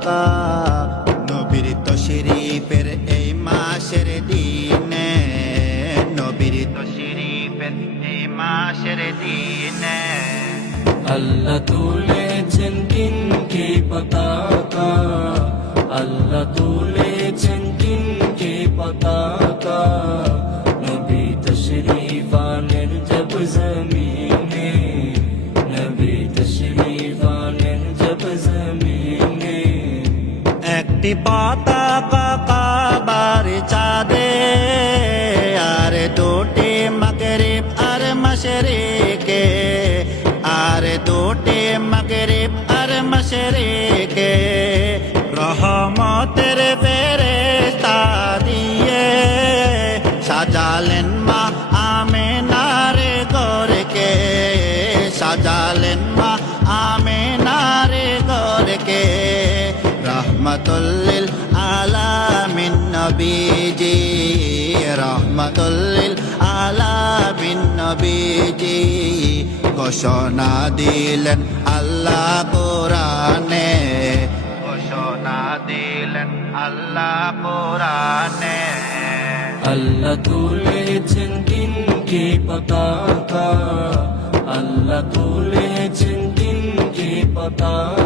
পতাকা নবীর তশরিফের এই মাসের দিনে, নবীর তশরিফের এই মাসের দিনে। আল্লাহ তুলেছেন তিনটি পতাকা। আল্লাহ তুলেছেন তিনটি পতাকা। নবী তশরিফ একটি পতাকা কাবার চাঁদে, আর দুটি মগরিব আর মশরিকে, আর দুটি মগরিব আর মশরিকে। রহমতের ফেরেশতা দিয়ে সাজালেন রহমতুল্লিল আলামিন নবীজি, রহমতুল্লিল আলামিন নবীজি। ঘোষণা দিলেন আল্লাহ কোরআনে। ঘোষণা দিলেন আল্লাহ কোরআনে। আল্লাহ তুলেছেন তিনটি পতাকা। আল্লাহ তুলেছেন তিনটি পতাকা।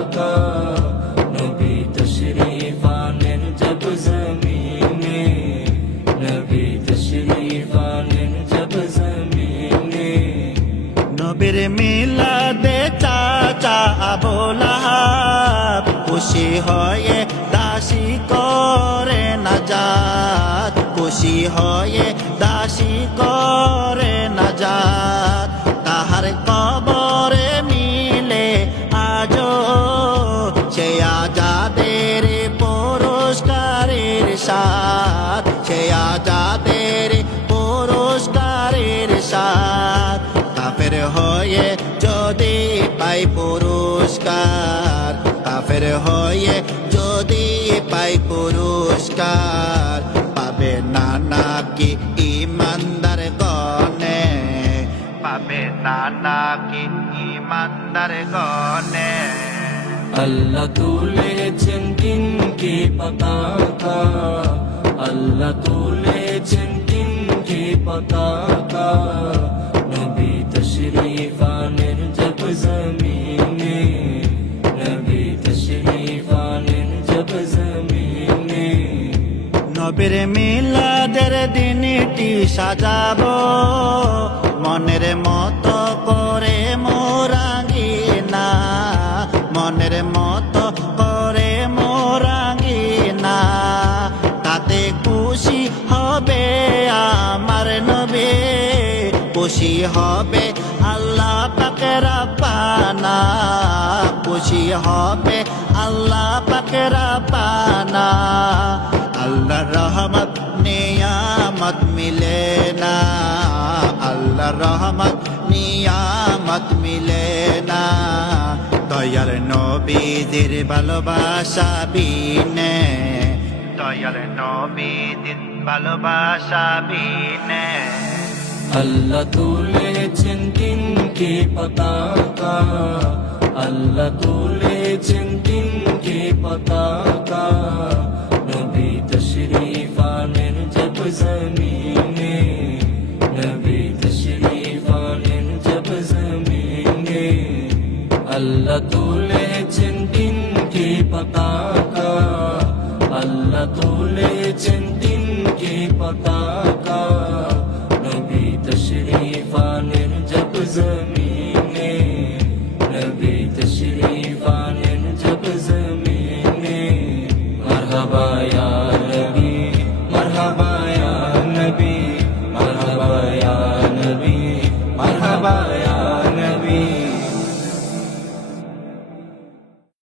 হয়ে দাসী করে নাজাত খুশি হয়ে কাফের হয়ে যদি পাই পুরস্কার, পাবে না নাকি ইমানদার গনে? পাবে না নাকি ইমানদার গনে? আল্লাহ তুলেছেন তিনটি পতাকা। আল্লাহ তুলেছেন তিনটি পতাকা। নবী তশরিফ আনেন জব জমিনে নবীর মিলাদের দিনটি সাজাবো। মনের মতো করে মোরাঙ্গি না মনের মতো করে মোরাঙ্গি না তাতে খুশি হবে আমার নবী, খুশি হবে আল্লাহ পাকের পানা খুশি হবে আল্লাহ পাকের পানা আল্লাহ রহমত নিয়ামত মিলে না। আল্লাহ রহমত নিয়ামত মিলে না। দয়াল নবীদের ভালোবাসা বিনে। দয়াল নবীদের ভালোবাসা বিনে। আল্লাহ তুলেছেন তিনটি পতাকা। আল্লাহ আল্লাহ তুলেছেন তিনটি পতাকা। আল্লাহ তুলেছেন তিনটি পতাকা। নবী তশরিফ আনেন জব জমিনে